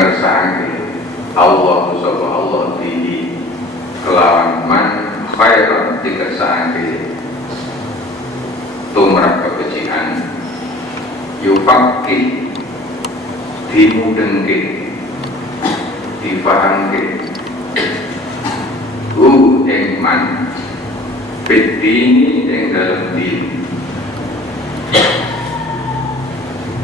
ngersani Allah sapa Allah bihi kelawan man khairan dikersani tumrap kebejian yufaqi dimudengke difahamke ing man bidini ing dalam din.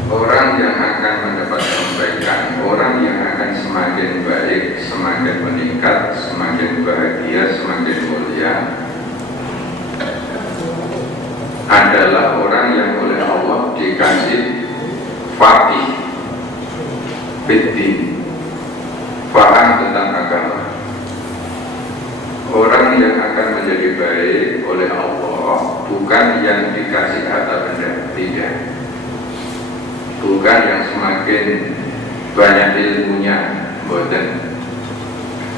Orang yang akan mendapat kebaikan, orang yang akan semakin baik, semakin meningkat, semakin bahagia, semakin mulia adalah orang yang oleh Allah dikasih faqih bidin, paham tentang agama. Orang yang akan menjadi baik oleh Allah bukan yang dikasih harta benda, tidak. Bukan yang semakin banyak ilmunya, bukan.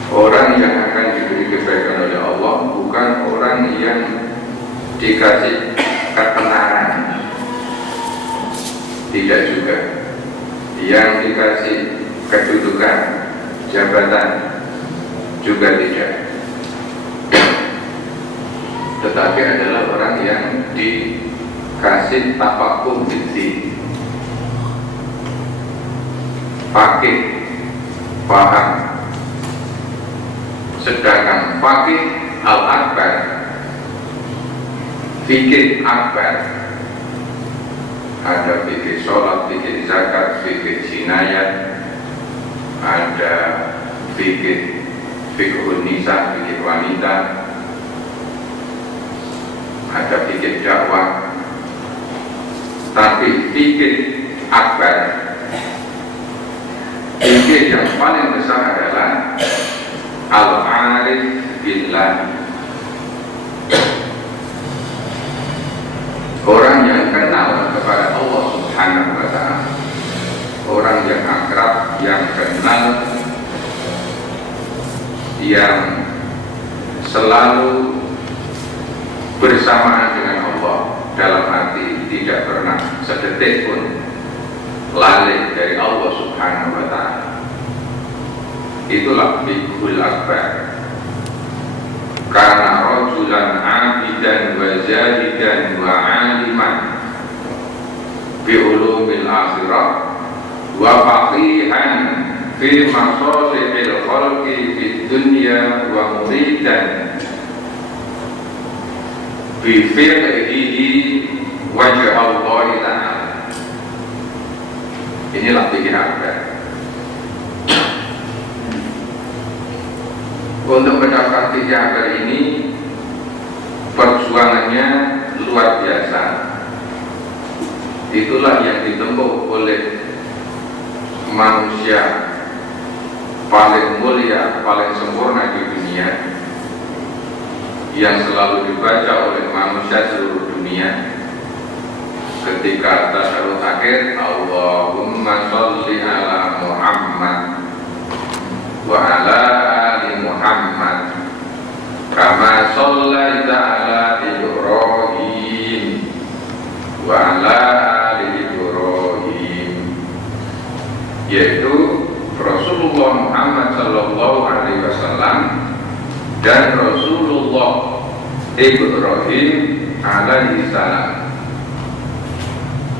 Orang yang akan diberi kebaikan oleh Allah bukan orang yang dikasih ketenaran, tidak juga. Yang dikasih kedudukan, jabatan, juga tidak. Tetapi adalah orang yang dikasih tafakuh bidin, fakih, paham. Sedangkan fakih al-akbar, fikih akbar, ada fikih sholat, fikih zakat, fikih jinayat, ada fikih nisa, fikih wanita, ada fikih dakwah. Tapi fikih akbar, fikih yang paling besar adalah al-arif billah, orang yang kenal kepada Allah Subhanahu wa ta'ala, orang yang akrab, yang kenal, yang selalu bersamaan dengan Allah dalam arti tidak pernah sedetik pun lalai dari Allah Subhanahu wa ta'ala. Itulah fiqhul akbar. Karena rajulan abidan wa zahidan wa aliman bi ulumil akhirah wa faqihan fi masalihil khalqi fid dunya wa muridan bi fiqhihi wajah Allah ta'ala. Inilah fikih akbar. Untuk mendapatkan fikih akbar ini perjuangannya luar biasa. Itulah yang ditempuh oleh manusia paling mulia, paling sempurna di dunia, yang selalu dibaca oleh manusia seluruh dunia ketika tasyahud akhir, Allahumma sholli ala Muhammad wa ala ali Muhammad kama shollaita ala Ibrahim wa ala ali Ibrahim, yaitu Rasulullah Muhammad sallallahu alaihi wasallam dan Rasulullah Ibrahim alaihi salam.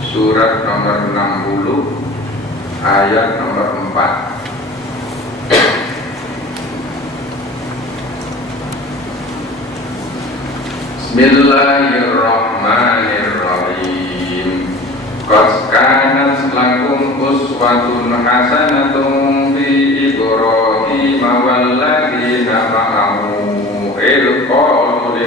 Surat nomor 60 ayat nomor 4. Bismillahirrahmanirrahim. Qad kanat lakum uswatun hasanatun fi Ibrahim wal ladzina ma'ahu idh qalu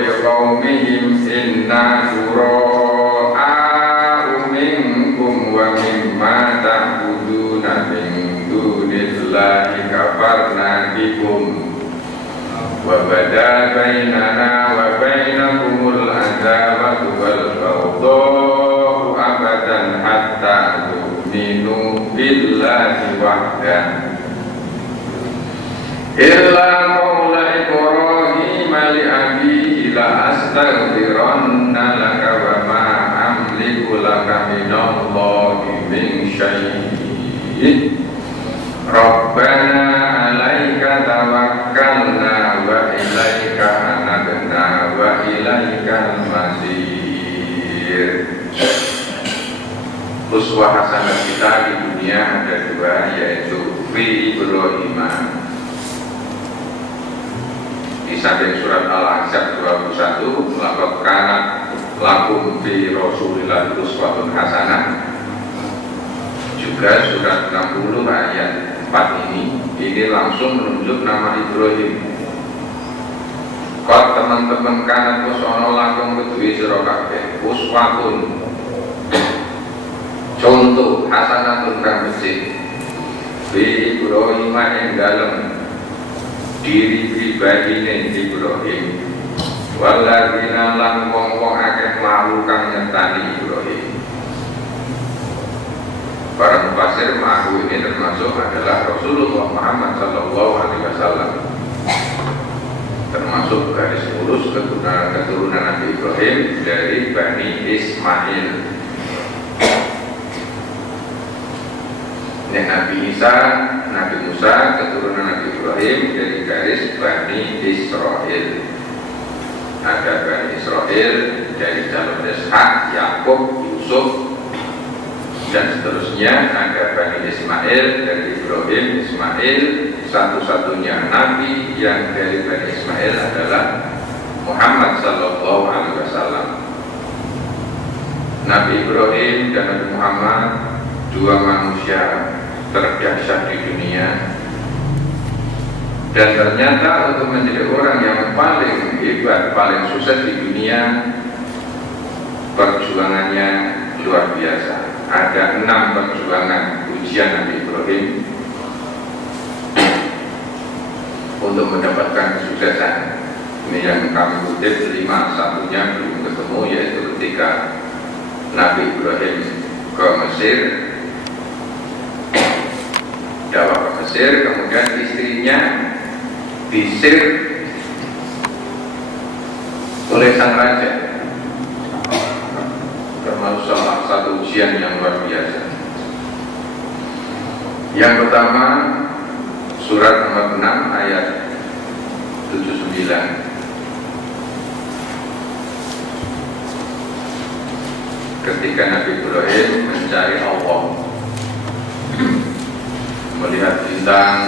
liqaumihim inna bura'a'u minkum wa mimma ta'buduna min dunillahi kafarna bikum wa bada bainana wa bainakumul adawatu wal baghdha'u abadan hatta tu'minu billahi wahdah illa qawla Ibrahim li abihi la astaghfiranna laka wa ma amliku laka minallah syai'. Rabbana 'alaika tawakkalna wa ilaika anabna wa ilaikal masir. Uswah hasanah kita di dunia ada dua, yaitu fi Ibrahim. Di samping surat Al-Ahzab 21, laqad kana lakum fi Rasulillah uswatun hasanah. Juga surat 60 ayat 4 ini langsung menunjuk nama Ibrahim. Kau teman-teman kanat kusono lakum kedui sira kabeh uswatun, contoh hasanatun kang becik fi Ibrahim ing dalem diri pribadine Ibrahim, walladzina lan wong-wong akeh malu kang nyertani Ibrahim. Para mufasir ma'ahu ini termasuk adalah Rasulullah Muhammad sallallahu alaihi wasallam, termasuk garis lurus keturunan Nabi Ibrahim dari Bani Ismail. Nabi Isa, Nabi Musa, keturunan Nabi Ibrahim dari garis Bani Israel. Ada Bani Israel dari jalur Ishak, Yakub, Yusuf, dan seterusnya. Ada Bani Ismail dari Ibrahim, Ismail. Satu-satunya Nabi yang dari Bani Ismail adalah Muhammad sallallahu alaihi wasallam. Nabi Ibrahim dan Nabi Muhammad, dua manusia terdahsyat di dunia, dan ternyata untuk menjadi orang yang paling hebat, paling sukses di dunia, perjuangannya luar biasa. Ada 6 perjuangan ujian Nabi Ibrahim untuk mendapatkan kesuksesan. Ini yang kami kutip 5, satunya belum ketemu, yaitu ketika Nabi Ibrahim ke Mesir, dakwah ke Mesir, kemudian istrinya disir oleh sang raja, termasuk salah satu ujian yang luar biasa. Yang pertama, surat nomor 6 ayat 79. Ketika Nabi Ibrahim mencari Allah, melihat bintang,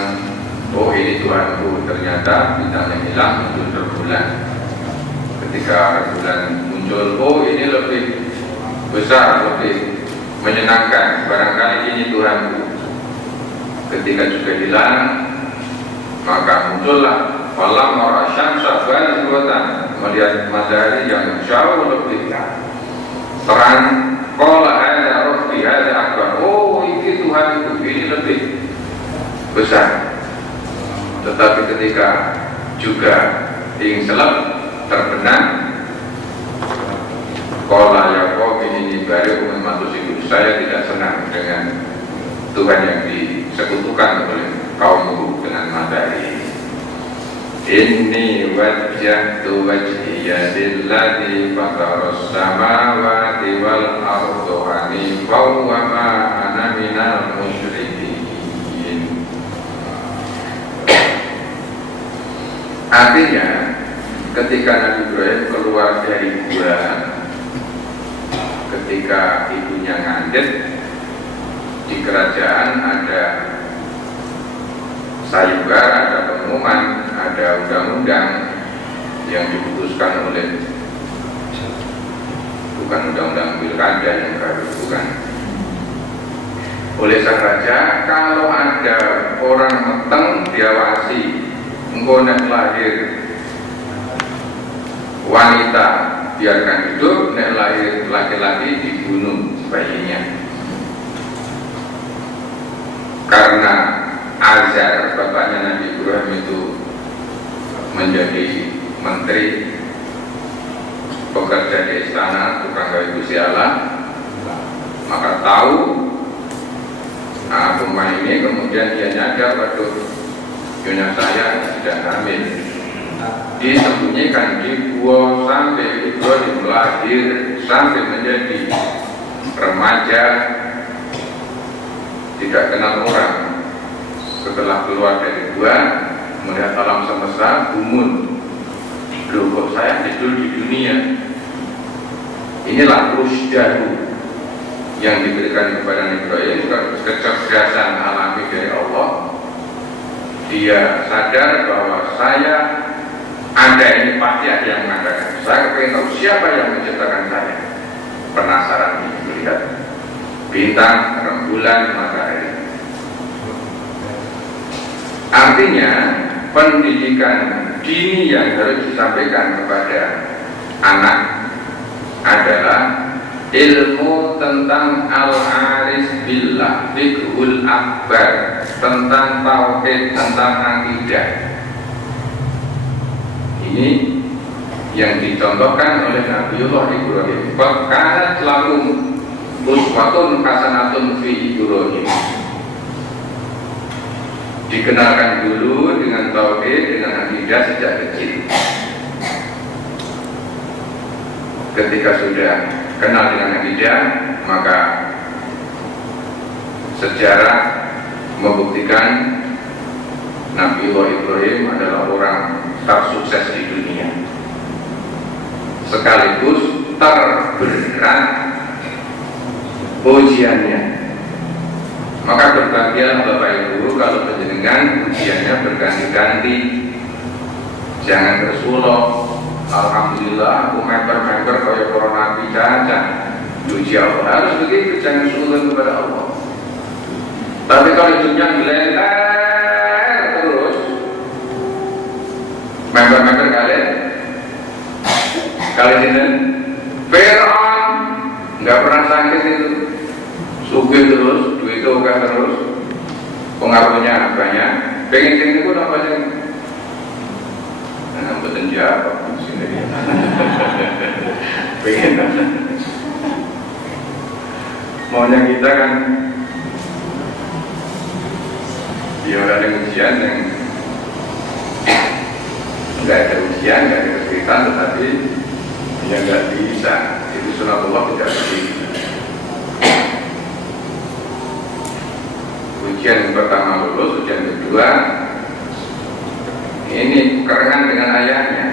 oh ini Tuhanku, ternyata bintangnya hilang, muncul rembulan. Ketika rembulan muncul, oh ini lebih besar, lebih menyenangkan, barangkali ini Tuhanku. Ketika juga hilang, maka muncullah falam mara syamsa bazghatan, melihat matahari yang jauh lebih terang, qala hadza rabbi hadza akbar, oh ini Tuhanku, ini lebih besar. Tetapi ketika juga ingin selap terbenam, qala ya qaumi ini baru umat manusia, saya tidak senang dengan Tuhan yang disekutukan oleh kaumku dengan matahari. Inni wajjahtu wajhiya lilladzi fataras samawati wal arda hanifan wa ma ana minal musyrikin. Artinya, ketika Nabi Ibrahim keluar dari gua, ketika ibunya ngandet, di kerajaan ada sayembara, ada pengumuman, ada undang-undang yang diputuskan oleh, bukan undang-undang pilkada yang baru, bukan, oleh sang raja, kalau ada orang meteng diawasi, engkau nek lahir wanita biarkan hidup, nek lahir laki-laki dibunuh bayinya. Karena Azar, bapaknya Nabi Ibrahim, itu menjadi menteri, bekerja di istana, tukang gawe Gusti Allah, maka tahu pemain ini, kemudian dia nyadar, waduh, nyonya saya tidak hamil. Disembunyikan di gua sampai Ibrahim lahir, sampai menjadi remaja, tidak kenal orang. Setelah keluar dari gua, melihat alam semesta, gumun. Loh, kok saya tidur di dunia? Inilah rusyahu yang diberikan kepada Nabi Ibrahim, kecerdasan alami dari Allah. Dia sadar bahwa saya ada, ini pasti ada yang mengadakan. Saya ingin tahu siapa yang menciptakan saya. Penasaran ini melihat bintang, rembulan, matahari. Artinya pendidikan dini yang harus disampaikan kepada anak adalah ilmu tentang al-arif billah, fiqhul akbar, tentang tauhid, tentang akidah. Ini yang dicontohkan oleh Nabiullah Ibrahim. Karena lakum uswatun hasanatun fi Ibrahim. Dikenalkan dulu dengan tauhid, dengan akidah sejak kecil. Ketika sudah kenal dengan akidah, maka sejarah membuktikan Nabiullah Ibrahim adalah orang tersukses di dunia, sekaligus terberat ujiannya. Maka berbahagialah Bapak Ibu kalau penjenengan ujiannya berganti-ganti. Jangan tersulo, alhamdulillah aku member kaya para nabi caca. Uji Allah harus begitu, jangan suulun kepada Allah. Tapi kalau hidupnya melebar terus, member kalian ini Fir'aun nggak pernah sakit itu, sugih terus, duit oke terus, pengaruhnya banyak. Pengen sini pun apa sih? Nah, betul jawab sini. Pengen maunya kita kan ya ada ujian yang nggak ada ujian, nggak ada kesulitan, tetapi ya nggak bisa. Itu sunatullah tidak begitu. Ujian yang pertama lulus, ujian kedua ini kerengan dengan ayahnya.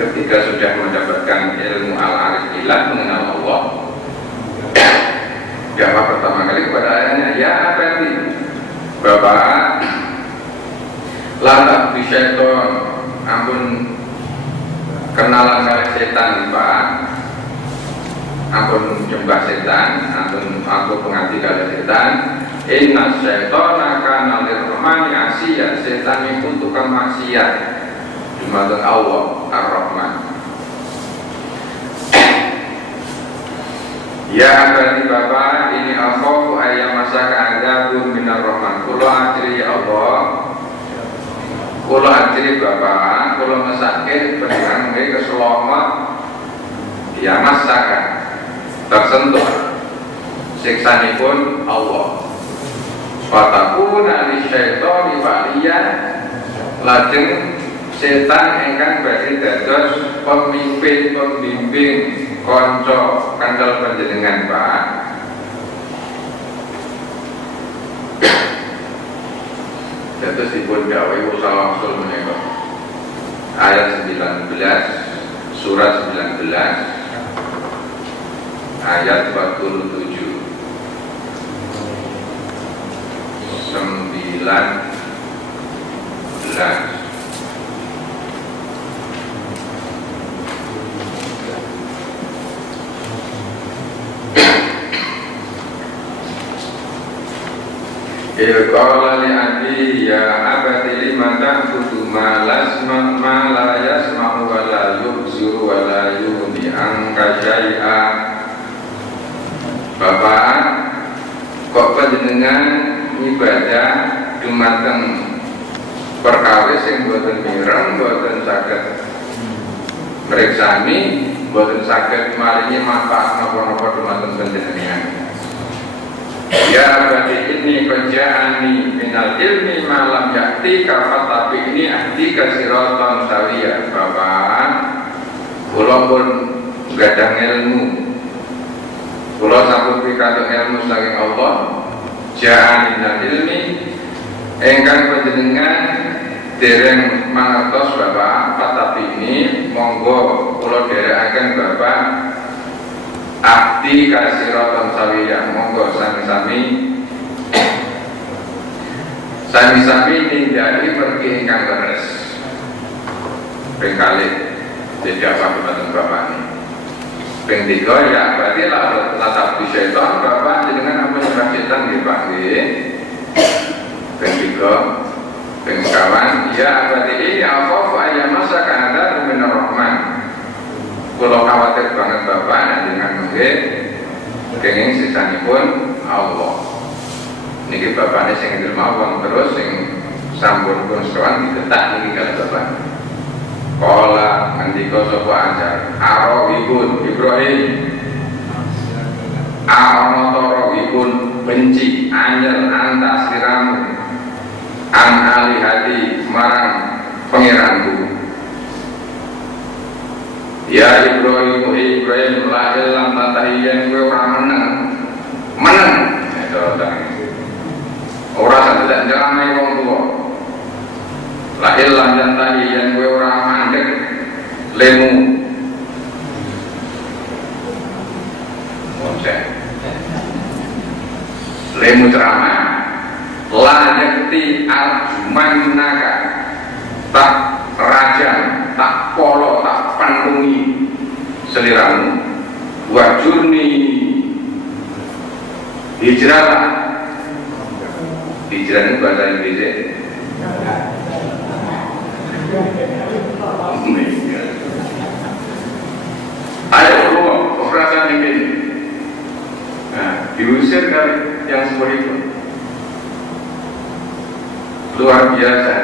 Ketika sudah mendapatkan ilmu al-arif billah, mengenal Allah, jawab pertama kali kepada ayahnya, ya apa ini? Bapak, lantak di syaiton, ampun kenalan kali setan Pak, ampun jembah setan, ampun aku pengabdi kali setan. Inna syaiton akan alirrahmani asiyah, setan itu tukang maksiat dimaksud Allah ar-Rahman. Ya abadi Bapak, ini akhafu ayam masaka adabun minar rahman. Kulo ajri ya Allah, kulo ajri Bapak, kulo mesake pendengar nggih keselamat ya masaka tersentuh siksanipun Allah. Fatakuna li syaitoni waliyan, lajeng setan ingkang badhe dados pemimpin konco kandel panjenengan Pak. Dados dipun dawuh usul menika. Ayat 19 surat 19 ayat 47 19. Qala li abi ya abati lima ta'budu ma la yasma'u wa la yubsiru wa la yughni anka syai'a. Bapak, kok panjenengan ibadah dumateng perkawis sing boten mireng, boten saged mriksani, boten saged maringi manfaat napa-napa dumateng panjenengan. Ya abadi ini kerjaani minal ilmi malam yakti kafat, tapi ini ahdi kasiratan sawiyah. Bapak, kula pun gadang ilmu, kula sampun kantuk ilmu saking Allah ja'alinal ilmi ingkang panjenengan dereng mangertos Bapak tapi ini monggo kula dherekaken Bapak abdi kasiratan sawiyah monggo sami-sami nindaki pergi ingkang leres ping kalih jadi apa kebetulan Bapak ini ping tiga ya berarti latar di syaitan Bapak dengan apa yang syaitan dipanggil ping tiga ping kawan ya berarti ini apa ayam masa keadaan minar rahman kalau khawatir banget Bapak dengan mungkin kenging sisanipun Allah niki Bapak ini sing ngilmu terus sing sampun pun sekawan digetak niki kali Bapak kala ngendika sapa ajar arahipun Ibrahim aronotorahipun benci anyel antasiramu an alihati marang pengiranku ya Ibrahim lahir lan tatahiyan kowe ora meneng ora sadek nyeramai wong tuwa lahir lan tatahiyan kowe ora mandek lemu lemu ceramah layakti arjuman naga tak raja tak polo tak pandungi seliramu wajurni hijrah ini bahasa Inggrisnya ayo keluar perasaan ini diusir kali yang seperti itu luar biasa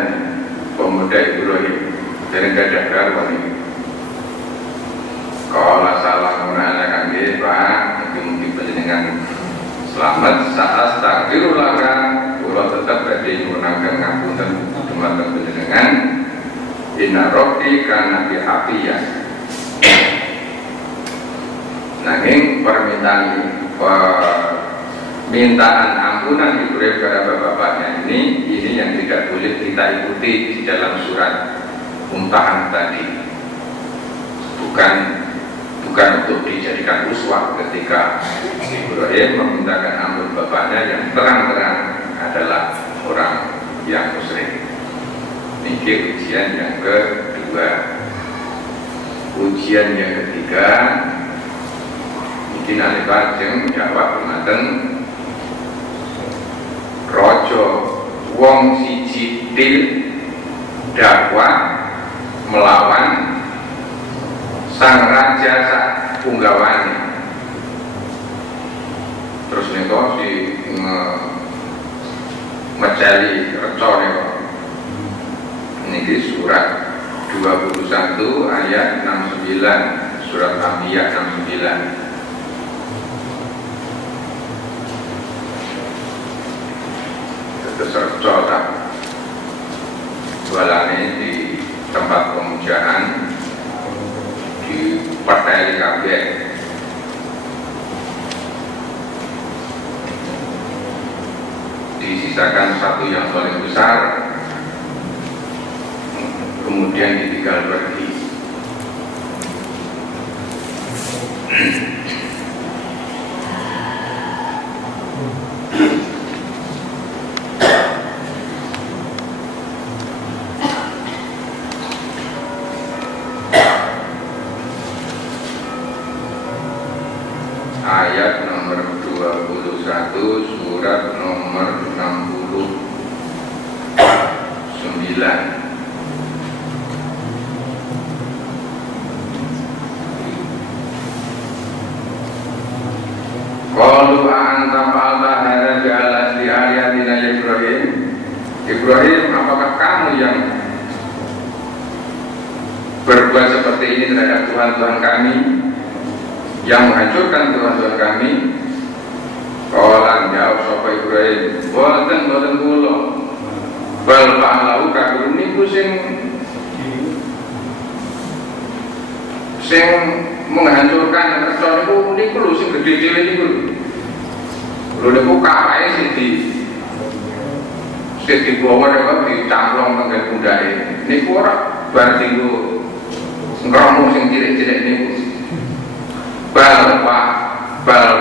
pemuda Ibrahim dari gajah garwan ini kalau salah menggunakan dia Pak mungkin penjenengan selamat saat takdirulaka kalau tetap berarti menggunakan ngapunten teman-teman penjenengan inna rohki karena bihafiya nanging permintaan ampunan Ibrahim kepada bapaknya ini yang tidak boleh kita ikuti di dalam surat Muntahan tadi bukan untuk dijadikan uswah ketika Ibrahim memintakan ampun bapaknya yang terang-terang adalah orang yang musyrik. Ini ujian yang kedua. Ujian yang ketiga mungkin alih bajeng jawab kematen rojo wong siji til dakwah melawan sang raja sak punggawane terus nego si mecali reca nego niki surat 21 ayat 69 surat Anbiya 69 tersercot jualannya di tempat pemujaan di partai KB disisakan satu yang paling besar kemudian ditinggal pergi ayat nomor 21 surat nomor 69 qalu anta fa'alta hadza bi'ala li ayatina Ibrahim apakah kamu yang berbuat seperti ini terhadap Tuhan-Tuhan kami yang menghancurkan Tuhan-Tuhan kami? Qalan jawab sapa Ibrahim boten kula bal fa'alahu kabur niku sing menghancurkan kersa niku lho sing gedhe dhewe niku Lho niku kapake sing dibawa niku dicamplong teng pundake. Niku ora bar dinggo ngromong sing cilik-cilik niku. Bal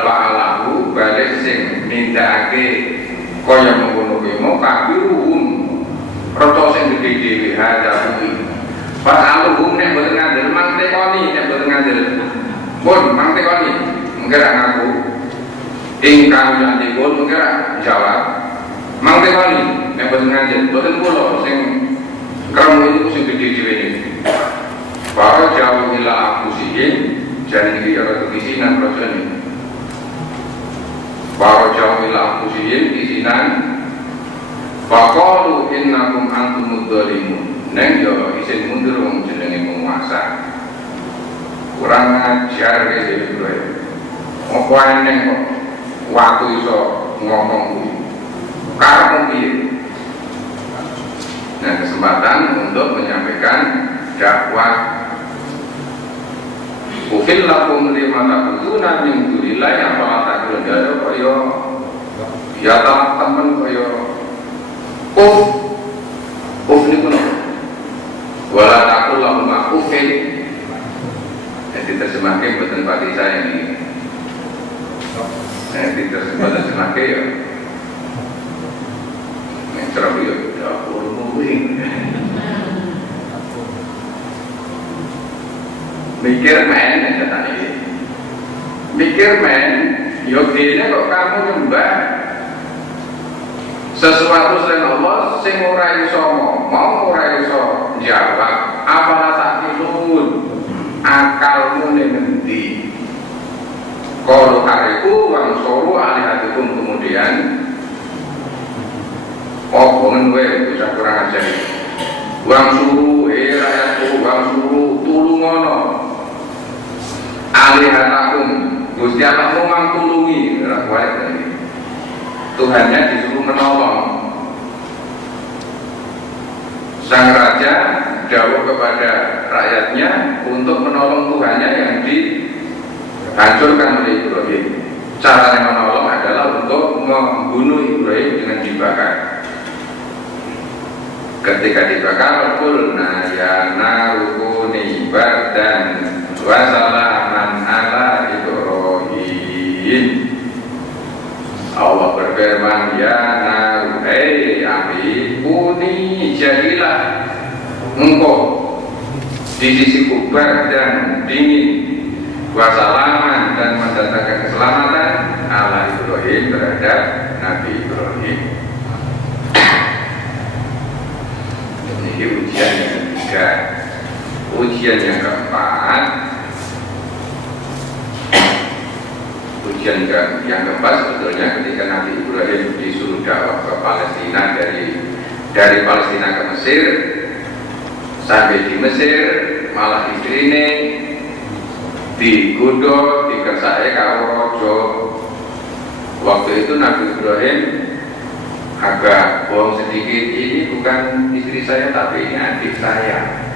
alahu balik sing nindakake kaya mengkono kuwi mau kabiruhum rata sing gedhe dhewe hada kuwi. Pas aluhum nek boten ngandel mang tekoni nek boten ngandel. Pun mang tekoni mungkin ngaku ingkang nanti pun mungkin jawab mang tekoni nek boten ngandel boten kula sing kramo itu sing gedhe dhewe niki. Para jauh ila aku sih jadi ini ada kisinan proses ini. Para jauh ila aku sih kisinan. Faqalu innakum antumud dzalimun. Neng yo isin mundur wong jenenge penguasa. Kurang ajar iki lho. Apa neng kok waktu iso ngomong kuwi. Karep piye? Nah, kesempatan untuk menyampaikan dakwah. Ufil lakum lima takutuna min dunillah yang malah takut ada kaya ya teman kaya ini kuno wala takut lakum ufil yang diterjemahkan buatan pati saya ini yang diterjemahkan ya yang cerah ya aku mungkin mikir men yang kata ini mikir men yoginya kok kamu nyembah sesuatu selain Allah sing ora iso ngomong ora iso jawab apalah takilun akalmu ngendi kalau hariku wang soru alihatikum kemudian ngomongin gue bisa kurang ajar wang suruh rakyatku wang suruh tulungono alihatakum Gusti Allah mau tulungi Tuhannya disuruh menolong. Sang raja jawab kepada rakyatnya untuk menolong Tuhannya yang dihancurkan oleh Ibrahim. Cara yang menolong adalah untuk membunuh Ibrahim dengan dibakar. Ketika dibakar, qulna ya narukuni bardan wa salaman ala Ibrahim. Allah berfirman, ya naru, api kuni jadilah engkau di sisiku bardan dingin wasalaman dan mendatangkan keselamatan ala Ibrahim terhadap Nabi Ibrahim. Ini ujian yang ketiga. Ujian yang keempat, ujian yang keempat sebetulnya ketika Nabi Ibrahim disuruh dakwah ke Palestina dari Palestina ke Mesir, sampai di Mesir malah istrinya digodho, dikersake karo raja. Waktu itu Nabi Ibrahim agak bohong sedikit, ini bukan istri saya tapi ini adik saya,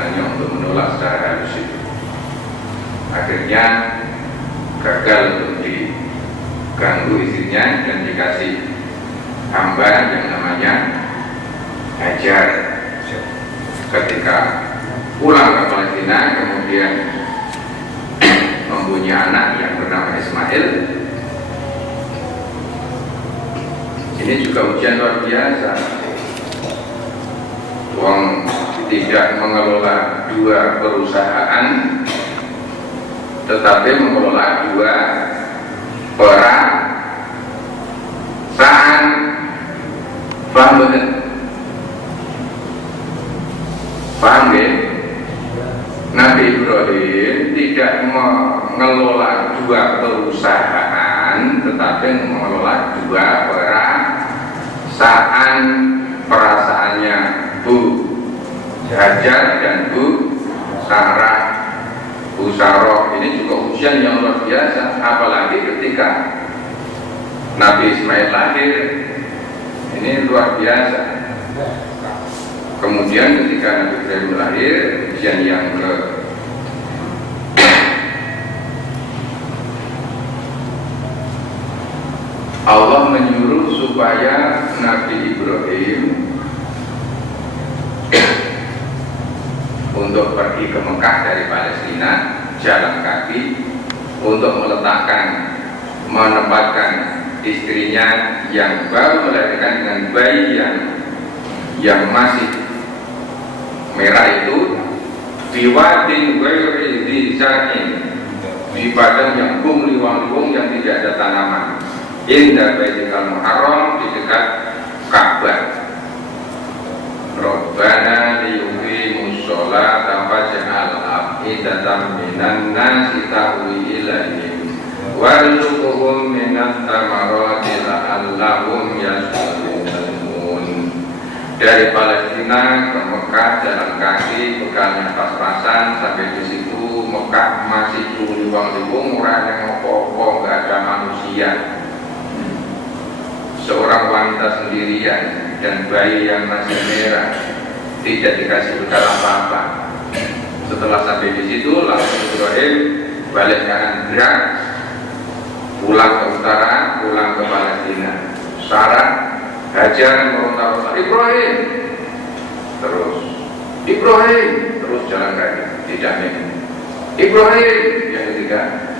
hanya untuk menolak secara halus itu. Akhirnya gagal untuk diganggu istrinya dan dikasih hamba yang namanya Hajar. Ketika pulang ke Palestina kemudian mempunyai anak yang bernama Ismail. Ini juga ujian luar biasa. Wong tidak mengelola dua perusahaan tetapi mengelola dua perasaan. Paham betul? Paham ya? Nabi Ibrahim tidak mengelola dua perusahaan tetapi mengelola dua perasaan. Perasaannya Bu Hajar dan Bu Sarah. Bu Sarah ini juga ujian yang luar biasa, apalagi ketika Nabi Ismail lahir, ini luar biasa. Kemudian ketika Nabi Ibrahim lahir, ujian yang Allah menyuruh supaya Nabi Ibrahim untuk pergi ke Mekah dari Palestina, jalan kaki, untuk menempatkan istrinya yang baru melahirkan dengan bayi yang masih merah itu biwadin ghairi dzi zar'in, di padang yang liwang-liwang yang tidak ada tanaman, inda baitikal muharram, di dekat Ka'bah. Rabbana liyuqimus sholata faj'al af'idatan minan nasi tahwi ilaihim warzuqhum minat thamarati la'allahum yashkurun. Dari Palestina ke Mekah jalan kaki, bekalnya pas-pasan. Sampai di situ Mekah masih liwang-liwang, orang yang apa-apa, nggak ada manusia. Seorang wanita sendirian dan bayi yang masih merah, tidak dikasih bekal apa-apa. Setelah sampai di situ, langsung Ibrahim balik kanan gerak, pulang ke utara, pulang ke Palestina. Sarah, Hajar meronta-ronta, Ibrahim, terus jalan kaki, tidak minum. Ibrahim, yang ketiga,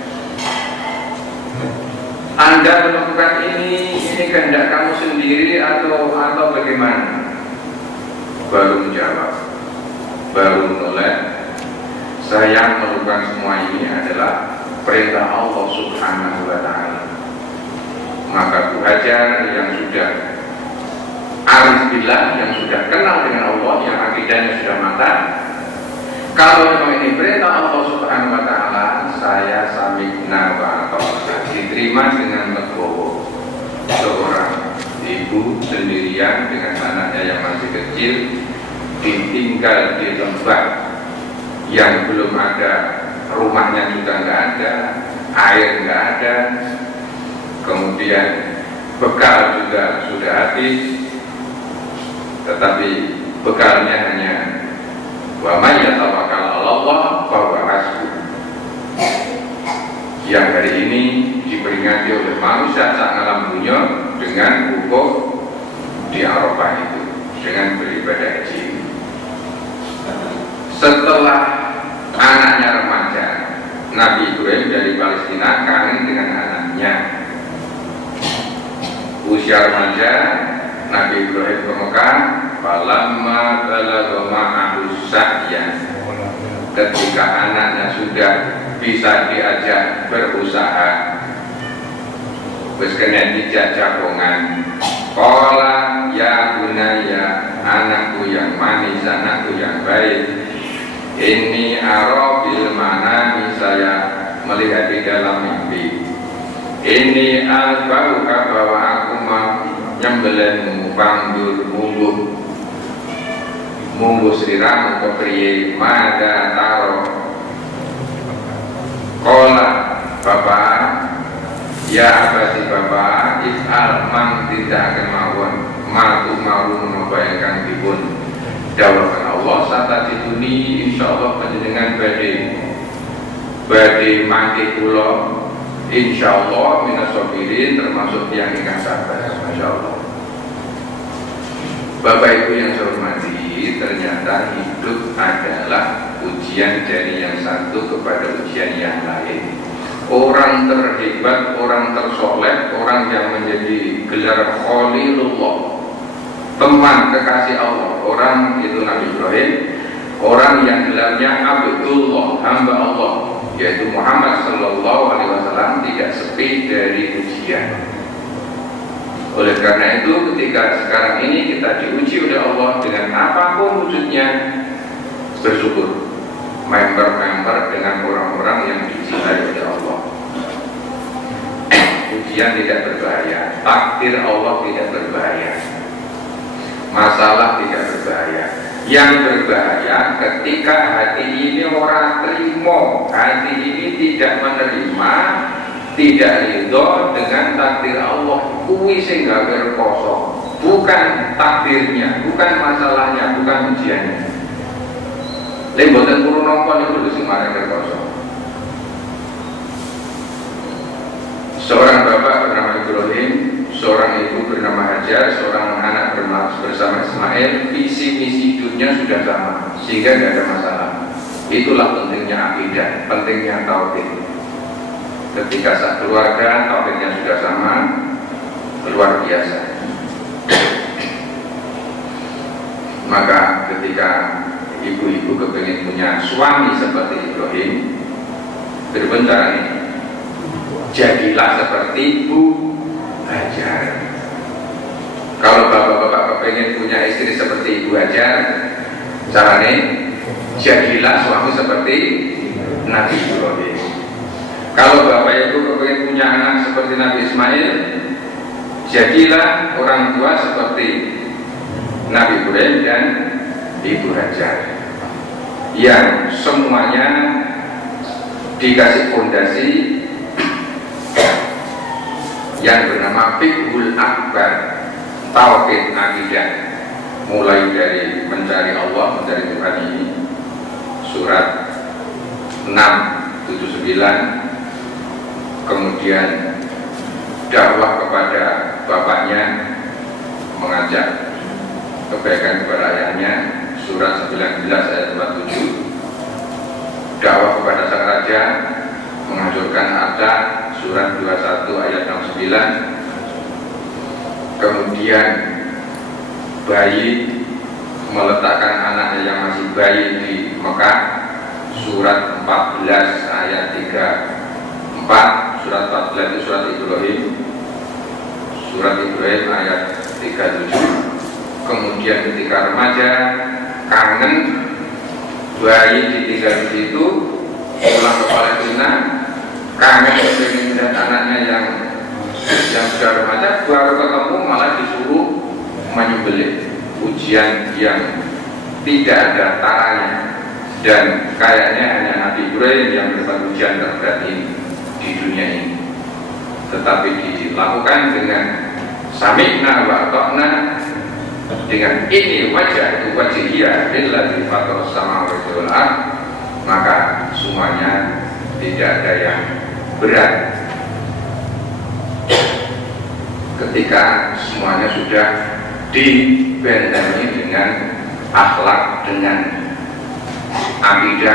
Anda melakukan ini kehendak kamu sendiri atau bagaimana? Baru menjawab, baru menoleh, saya melakukan semua ini adalah perintah Allah Subhanahu wa Ta'ala. Maka Bu Hajar yang sudah arif billah, yang sudah kenal dengan Allah, yang akidahnya sudah matang, kalau memang ini perintah Allah Subhanahu wa Ta'ala, saya sami'na wa ata'na, diterima dengan legowo. Seorang ibu sendirian dengan anaknya yang masih kecil, ditinggal di tempat yang belum ada, rumahnya juga nggak ada, air nggak ada, kemudian bekal juga sudah habis, tetapi bekalnya hanya wa may yatawakkal 'ala Allah fa huwa hasbuh. Yang hari ini diperingati oleh manusia saat alam dunia dengan wukuf di Arafah itu, dengan beribadah haji. Setelah anaknya remaja, Nabi Ibrahim dari Palestina kangen dengan anaknya. Usia remaja, Nabi Ibrahim ke Mekah. Falamma balagha ma'ahu sa'yan, ketika anaknya sudah bisa diajak berusaha, wis kena dijak jagongan. Qala ya bunayya, anakku yang manis, anakku yang baik, ini ara bil manami, saya melihat di dalam mimpi. Ini albauka, bahwa aku mau nyembelihmu, panggul munggu sirah kepriye mada taro. Kola bapak, ya apa sih bapak, if'al mang tidak akan mawon, matu maru membayangkan dipun dawakan Allah sata dituni, insyaallah panjenengan badhe mati kula, insyaallah minasobirin, termasuk yang ingkang sabar, masyaallah. Bapak Ibu yang saya hormati, ternyata hidup adalah ujian dari yang satu kepada ujian yang lain. Orang terhebat, orang tersoleh, orang yang menjadi gelar Khalilullah, teman kekasih Allah, orang itu Nabi Ibrahim. Orang yang gelarnya Abdullah, hamba Allah, yaitu Muhammad Sallallahu Alaihi Wasallam, tidak sepi dari ujian. Oleh karena itu, ketika sekarang ini kita diuji oleh Allah dengan apapun wujudnya, bersyukur. Member-member dengan orang-orang yang dicintai oleh Allah. Ujian tidak berbahaya, takdir Allah tidak berbahaya, masalah tidak berbahaya. Yang berbahaya ketika hati ini orang terima, hati ini tidak menerima, tidak ridho dengan takdir Allah, kuwi sing gawe rekoso, bukan takdirnya, bukan masalahnya, bukan ujiannya. Lha mboten kulo nampa niku sing marang rekoso. Seorang bapak bernama Ibrahim seorang ibu bernama Hajar, seorang anak bersama Ismail, visi misi hidupnya sudah sama, sehingga tidak ada masalah. Itulah pentingnya akidah, pentingnya tauhid. Ketika keluarga tauhidnya sudah sama, luar biasa. Maka ketika ibu-ibu kepingin punya suami seperti Ibrahim, berbentar nih, jadilah seperti Ibu Hajar. Kalau bapak-bapak kepingin punya istri seperti Ibu Hajar, caranya jadilah suami seperti Nabi Ibrahim. Kalau bapak ibu kepingin punya anak seperti Nabi Ismail, jadilah orang tua seperti Nabi Ibrahim dan Ibu Hajar, yang semuanya dikasih fondasi yang bernama Fiqhul Akbar, tauhid akidah, mulai dari mencari Allah, mencari Tuhan ini, surat 679, kemudian dakwah kepada bapaknya, mengajak kebaikan kepada ayahnya, surat 19 ayat 47, dakwah kepada sang raja, menghancurkan harta, surat 21 ayat 69, kemudian bayi, meletakkan anaknya yang masih bayi di Mekah, surat 14 ayat 34, surat 14 itu surat Ibrahim, ayat 37. Kemudian ketika remaja, kangen, bayi ditinggal di situ, pulang ke Palestina, kangen ingin melihat anaknya yang sudah remaja, baru ketemu malah disuruh menyembelih. Ujian yang tidak ada taranya, dan kayaknya hanya Nabi Ibrahim yang mendapat ujian terberat ini di dunia ini, tetapi dilakukan dengan sami'na wa ata'na, dengan ini wajah wajhiyah lillazi fatara samawati wal ardh, maka semuanya tidak ada yang berat ketika semuanya sudah dibentengi dengan akhlak, dengan akidah